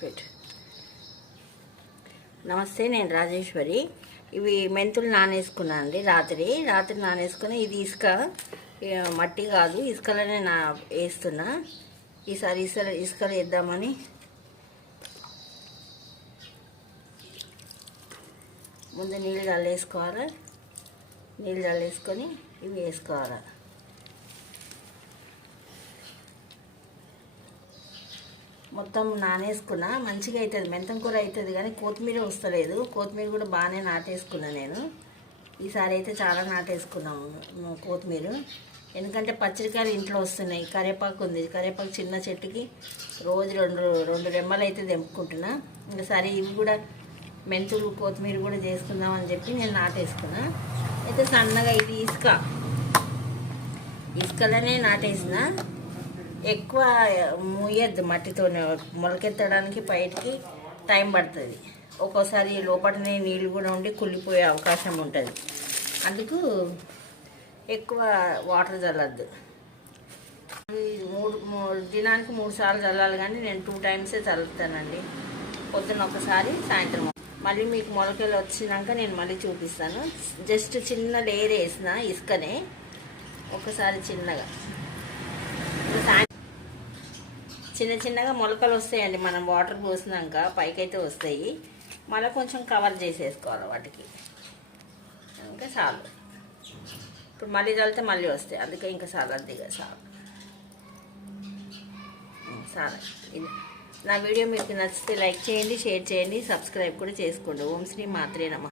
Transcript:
పెట్టు. నమస్తే, నేను రాజేశ్వరి. ఇవి మెంతులు నానేసుకున్నాను అండి. రాత్రి నానేసుకుని, ఇది ఇసుక, మట్టి కాదు, ఇసుకలోనే వేస్తున్నా. ఈసారి ఇసుకలు వేద్దామని ముందు నీళ్ళు చల్లేసుకోవాలి. నీళ్ళు చల్లేసుకొని ఇవి వేసుకోవాలి. మొత్తం నానేసుకున్నా. మంచిగా అవుతుంది, మెంతం కూర అవుతుంది. కానీ కొత్తిమీర వస్తలేదు. కొత్తిమీర కూడా బాగానే నాటేసుకున్నా నేను. ఈసారి అయితే చాలా నాటేసుకున్నాము కొత్తిమీర. ఎందుకంటే పచ్చడికాయలు ఇంట్లో వస్తున్నాయి. కరివేపాకు ఉంది, కరివేపాకు చిన్న చెట్టుకి రోజు రెండు రెమ్మలు అయితే తెంపుకుంటున్నా. ఇంకా సరే ఇవి కూడా మెంతులు కొత్తిమీర కూడా చేసుకుందామని చెప్పి నేను నాటేసుకున్నా. అయితే సన్నగా ఇది ఇసుకలోనే నాటేసిన. ఎక్కువ మూయద్దు, మట్టితోనే మొలకెత్తడానికి బయటికి టైం పడుతుంది. ఒక్కోసారి లోపలనే నీళ్ళు కూడా ఉండి కుళ్ళిపోయే అవకాశం ఉంటుంది. అందుకు ఎక్కువ వాటర్ చల్లద్దు. దినానికి 3 సార్లు చల్లాలి, కానీ నేను 2 టైమ్సే చల్లుతానండి. పొద్దున్న ఒకసారి, సాయంత్రం. మళ్ళీ మీకు మొలకలు వచ్చినాక నేను మళ్ళీ చూపిస్తాను. జస్ట్ చిన్న లేయర్ వేసిన ఇసుకనే ఒకసారి చిన్నగా. చిన్నగా మొలకలు వస్తాయండి. మనం వాటర్ పోసినాక పైకైతే వస్తాయి. మళ్ళీ కొంచెం కవర్ చేసేసుకోవాలి వాటికి. ఇంకా చాలు. ఇప్పుడు మళ్ళీ చల్లితే మళ్ళీ వస్తాయి. అందుకే ఇంకా చాలద్దిగా చాలా. నా వీడియో మీకు నచ్చితే లైక్ చేయండి, షేర్ చేయండి, సబ్స్క్రైబ్ కూడా చేసుకోండి. ఓం శ్రీ మాత్రే నమః.